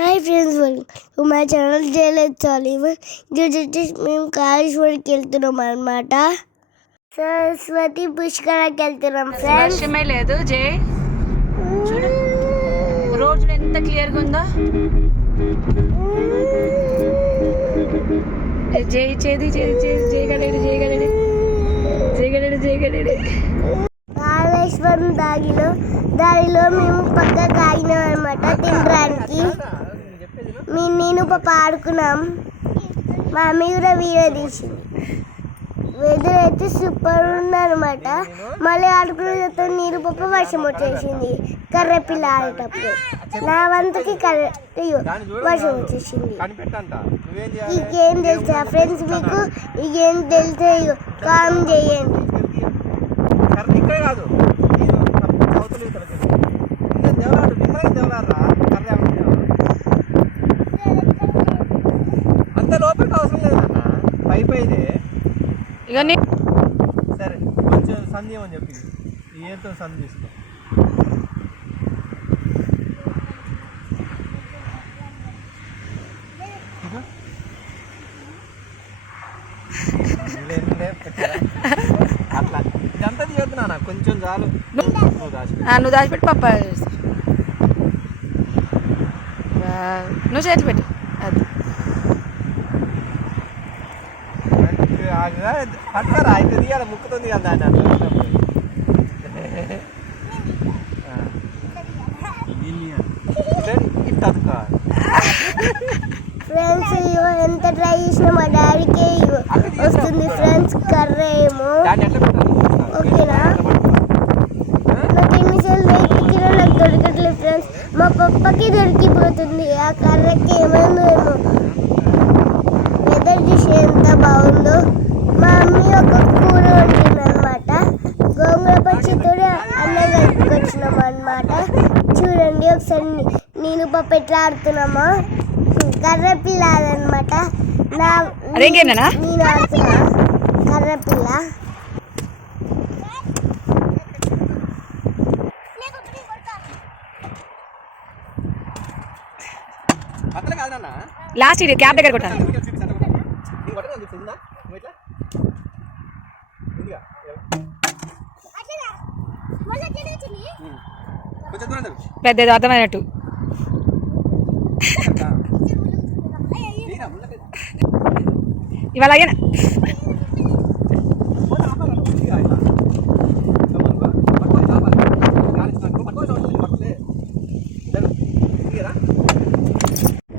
Hi friends, welcome to my channel Jayalalitha చాలీవర్. ఈరోజు వచ్చేసి మేము కాళేశ్వరికి వెళ్తున్నాం అనమాట. సరస్వతి పుష్కరానికి వెళ్తున్నాం ఫ్రెండ్స్. వర్షమే లేదు జై, చూడు రోజు ఎంత క్లియర్గా ఉందో. జై చేది జయగడేడు కాళేశ్వరం దారిలో మేము పక్కకు ఆగినాం అనమాట తినడానికి. నేను పాప ఆడుకున్నాం. మా మమ్మీ కూడా వీడియో తీసింది. వెదర్ అయితే సూపర్ ఉందన్నమాట. మళ్ళీ ఆడుకునే నీరు పాప వర్షం వచ్చేసింది. కర్రపిల్ల ఆడేటప్పుడు నా వంతకి వర్షం వచ్చేసింది. ఈ గేమ్ తెలుసా ఫ్రెండ్స్ మీకు? ఈ గేమ్ తెలిసే కామ్ చేయండి. అంత లోపలికి అవసరం లేదన్న, పైపైదే. సరే కొంచెం సంధి అని చెప్పి ఏతో సంధి తీసుకో. అట్లా ఇదంతా తీయొద్దునా, కొంచెం చాలు. నువ్వు దాచిపెట్టి పప్ప నువ్వు చేతి పెట్టు. అది పట్టారా అయితే తీయాలి, ముక్కుతుంది కదా దాన్ని. ఫ్రెండ్స్ ఎంత ట్రై చేసినా మా డాడీకే వస్తుంది ఫ్రెండ్స్. కర్ర ఏమో ఓకేనా, నాకు ఎన్నిసార్లు వెతికినా నాకు దొరకట్లేదు ఫ్రెండ్స్. మా పప్పకి దొరికిపోతుంది. ఆ కర్రకి ఏమైందో ఏమో. వెదర్ చూసి ఎంత బాగుందో. మా మమ్మీ ఒక కూర వండింది అనమాట. గోంగూర పచ్చితో అన్నం కలుపుకొచ్చినాం అనమాట. చూడండి ఒకసారి నేను పప్పు ఎట్లా ఆడుతున్నామో. కర్రపిల్ల అనమాట. నేను ఆడుతున్నా కర్రపిల్ల. లాస్ట్ ఇది క్యాబ్ దగ్గర కొట్టాను. పెద్దది అర్థమైనట్టు. ఇవాళ అయ్యా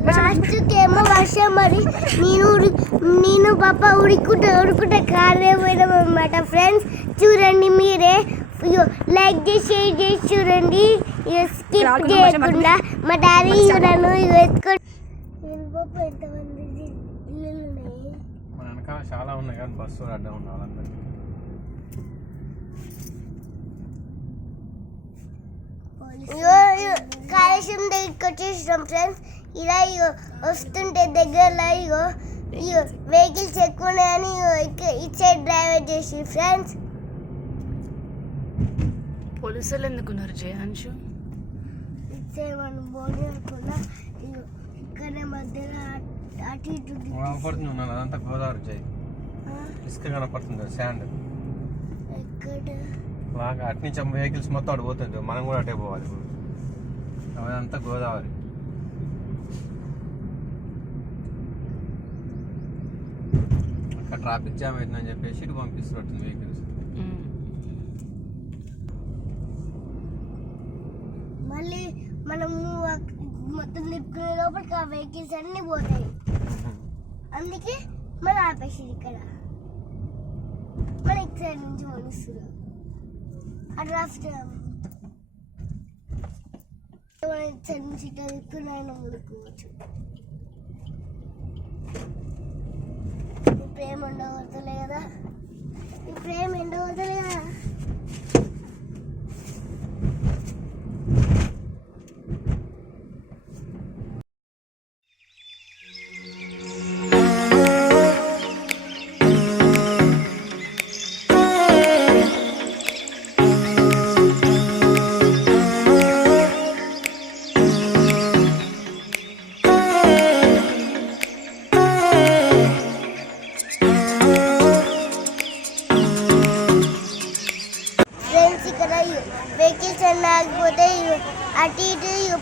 లాస్ట్కేమో వర్షం మరి నేను పాప ఉడుకుంటే కారే పోయినాం అనమాట ఫ్రెండ్స్. చూడండి మీరే, లైక్ చేసి షేర్ చేసి చూడండి, స్కిప్ చేయకుండా. మా డాడీ నన్ను ఎత్తుకొని ఎంతమంది ఇల్లులు ఉన్నాయి. మన వెనకాల చాలా ఉన్నాయి కానీ బస్సు అడ్డం ఉండాలి. కాళేశ్వరం దగ్గరికి వచ్చేసాం ఫ్రెండ్స్. ఇలా వస్తుంటే దగ్గరలో వెహికల్స్ ఎక్కువ ఉన్నాయని ఇటు సైడ్ డ్రైవర్ చేసి ఫ్రెండ్స్. పోలీసులు ఎందుకున్నారు జయాంశు? ఇటు సైడ్ మనం బోర్డు అనుకున్నా ఇక్కడ మధ్యలో అటు ఇటు పడుతుంది. అదంతా గోదావరి చేయి ఇసుక కనపడుతుంది, శాండ్ ఎక్కడ బాగా. అటు నుంచి వెహికల్స్ మొత్తం అటు పోతుంది, మనం కూడా అటే పోవాలి. అదంతా గోదావరి. అక్కడ ట్రాఫిక్ జామ్ అవుతుందని చెప్పేసి ఇటు పంపిస్తున్నట్టుంది వెహికల్స్. మళ్ళీ మనము మొత్తం తిప్పుకునే లోపలికి ఆ వెహికల్స్ అన్నీ పోతాయి. అందుకే మనం ఆపేసి ఇక్కడ మన ఇటు సైడ్ నుంచి మలుస్తున్నాం. అటు రాష్ట్రం మన ఇటు సైడ్ నుంచి ఇట్లా తిప్పుకున్న ముడుకోవచ్చు. ఇప్పుడు ఏం ఉండవద్దలే కదా, ఇప్పుడు ఏం ఎండవద్దలే కదా.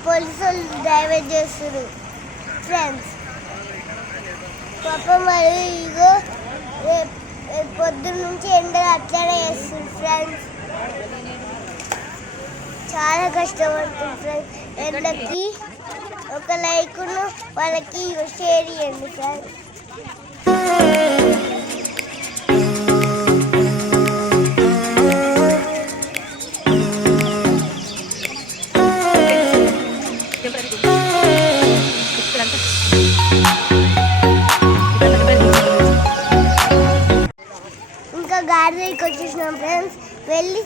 పోలీసు వాళ్ళు డ్రైవర్ చేస్తారు ఫ్రెండ్స్. పాప మరి ఇగో పొద్దున్న నుంచి ఎండలు అట్లనే చేస్తుంది ఫ్రెండ్స్. చాలా కష్టపడుతుంది ఫ్రెండ్స్. ఎండకి ఒక లైక్ను వాళ్ళకి షేర్ చేయండి ఫ్రెండ్స్. ఇంకా గాడి దగ్గరికి వచ్చేసినాం ఫ్రెండ్స్. వెళ్ళి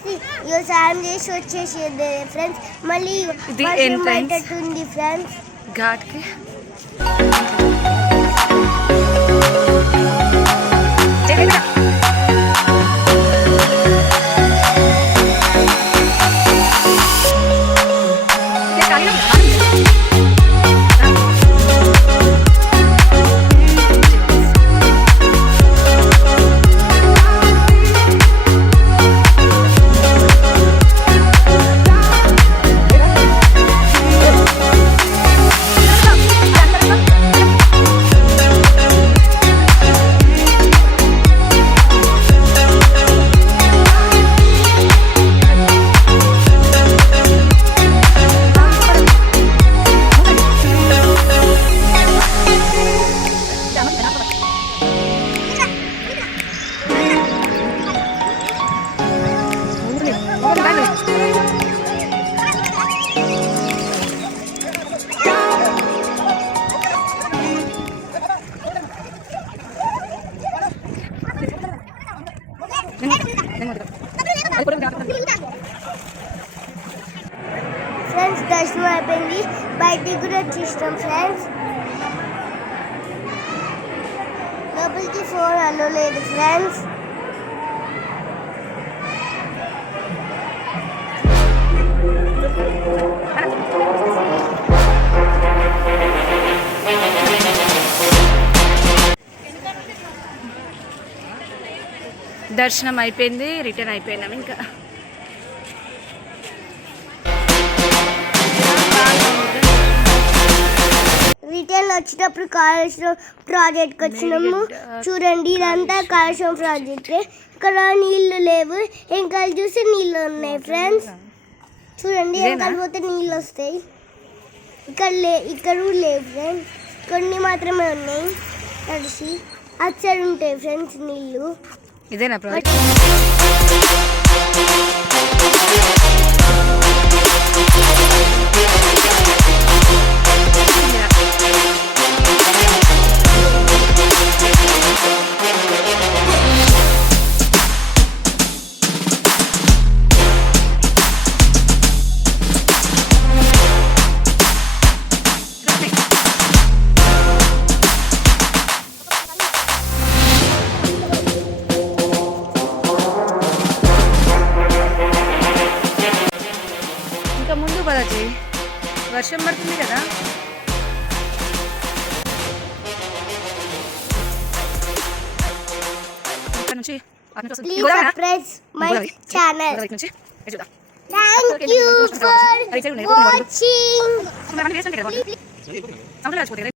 ఇగో స్నానం చేసి వచ్చేసేది ఫ్రెండ్స్. మళ్ళీ వర్షం పడేటట్టుంది ఫ్రెండ్స్. ఘాట్కి ఫ్రెండ్స్ దర్శనం అయిపోయింది. బయటికి కూడా వచ్చేసినాం ఫ్రెండ్స్. లోపలికి ఫోన్ అలో లేదు ఫ్రెండ్స్. దర్శనం అయిపోయింది, రిటర్న్ అయిపోయినాం. ఇంకా రిటర్న్ వచ్చేటప్పుడు కాళేశ్వరం ప్రాజెక్ట్కి వచ్చినాము. చూడండి ఇదంతా కాళేశ్వరం ప్రాజెక్ట్. ఇక్కడ నీళ్లు లేవు, వెనకాల చూసి నీళ్ళు ఉన్నాయి ఫ్రెండ్స్. చూడండి వెనకాల పోతే నీళ్ళు వస్తాయి. ఇక్కడ లేవు ఫ్రెండ్స్, కొన్ని మాత్రమే ఉన్నాయి. తడిసి అటు సైడ్ ఉంటాయి ఫ్రెండ్స్ నీళ్ళు. ఇదేనా ప్రాజెక్ట్? ముందు పదచి వర్షం పడుతుంది కదా. ఇక్కడ నుంచి Please subscribe my channel. Thank you for watching.